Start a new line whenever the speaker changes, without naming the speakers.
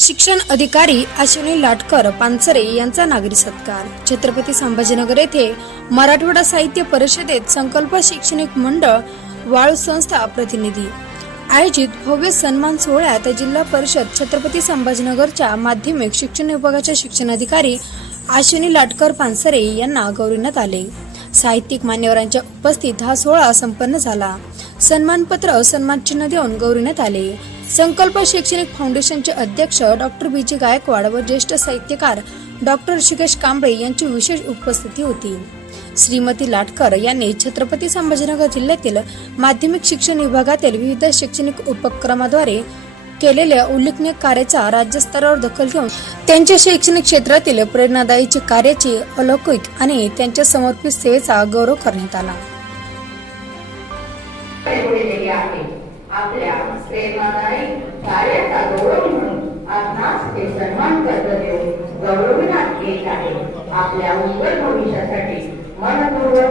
शिक्षण अधिकारी अश्विनी लाटकर पानसरे यांचा नागरी सत्कार. छत्रपती संभाजीनगर येथे मराठवाडा साहित्य परिषदेत संकल्प शैक्षणिक मंडळ वाळू संस्था प्रतिनिधी. आयोजित भव्य सन्मान सोहळ्यात जिल्हा परिषद छत्रपती संभाजीनगरच्या माध्यमिक शिक्षण विभागाच्या शिक्षणाधिकारी अश्विनी लाटकर पानसरे यांना गौरविण्यात आले. साहित्यिक मान्यवरांच्या उपस्थित हा सोहळा संपन्न झाला. सन्मानपत्र सन्मानचिन्ह देऊन गौरविण्यात आले. संकल्प शैक्षणिक फाउंडेशनचे अध्यक्ष डॉक्टर बी जी गायकवाड व ज्येष्ठ साहित्यकार डॉक्टर ऋषिकेश कांबळे यांची विशेष उपस्थिती होती. श्रीमती लाटकर यांनी छत्रपती संभाजीनगर जिल्ह्यातील माध्यमिक शिक्षण विभागातील विविध शैक्षणिक उपक्रमाद्वारे केलेल्या उल्लेखनीय कार्याचा राज्यस्तरावर दखल घेऊन त्यांच्या शैक्षणिक क्षेत्रातील प्रेरणादायीची कार्याची अलौकिक आणि त्यांच्या समर्पित सेवेचा गौरव करण्यात आला.
आहे आपल्या प्रेमादायी कार्याचा गौरव म्हणून आपणास ते सन्मान कर्ज देऊन गौरविण्यात येत आहे. आपल्या उज्ज्वल भविष्यासाठी मनपूर्वक